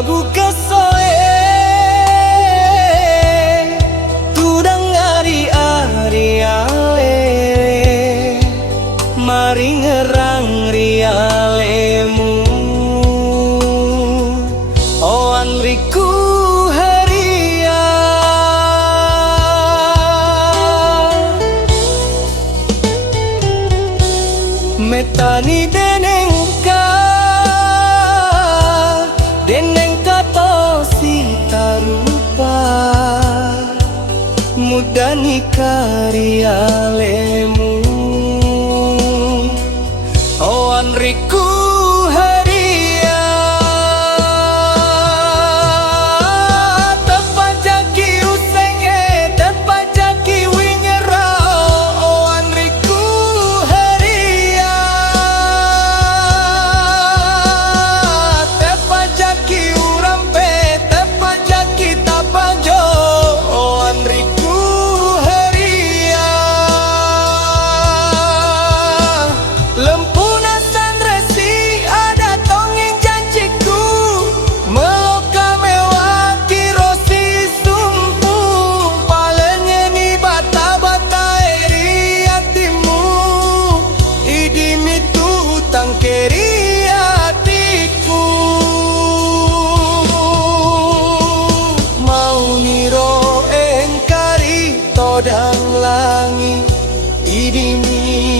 buka soe tudang ari-ari ale mari ngerang rialemu oan riku haria metani deneng tosi tarupa mudani karyalemu oan riku haria tepajaki usenge tepajaki wingera oan riku haria tepajaki urampe tepajaki tapajo oan riku haria lempuna sandrasi ada tongeng janjiku meloka mewaki rosi sumpu palengeni bata-bata eri hatimu idimitu tangkeri hatiku mau ngiro engkari todang langit idimi